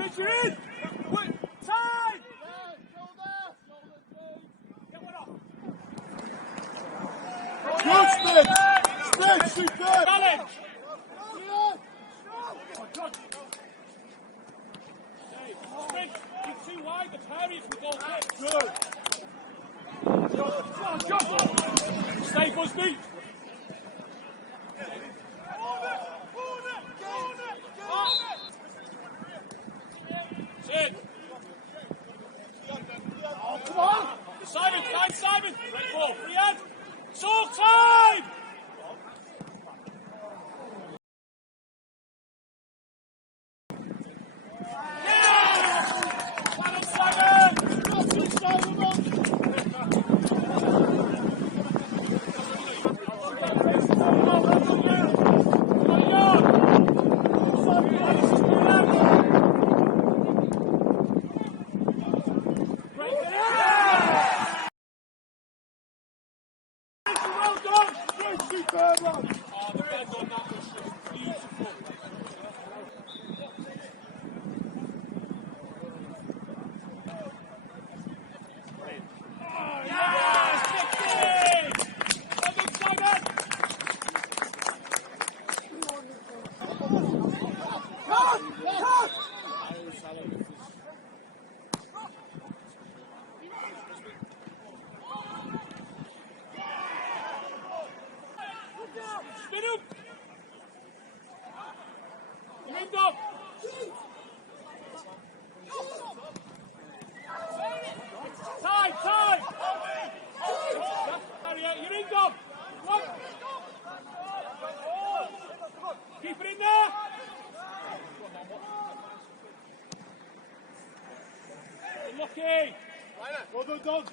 Spitz, you're in! Wait, time! Get one off. Good, Spitz! Spitz, superb! Challenge! Spitz, you're too wide, the Terriers will go quick. Good! Stay, Busby! Sit! Oh, come on! Simon, Simon! Right ball, free hand! Talk time! Superb, lad! Oh, the red on that was just beautiful. Yes! 16! Well done, Simon! Spin up! Moved up! Time! You're in, Dom! One! Keep it in there! Lucky! Well done, Don.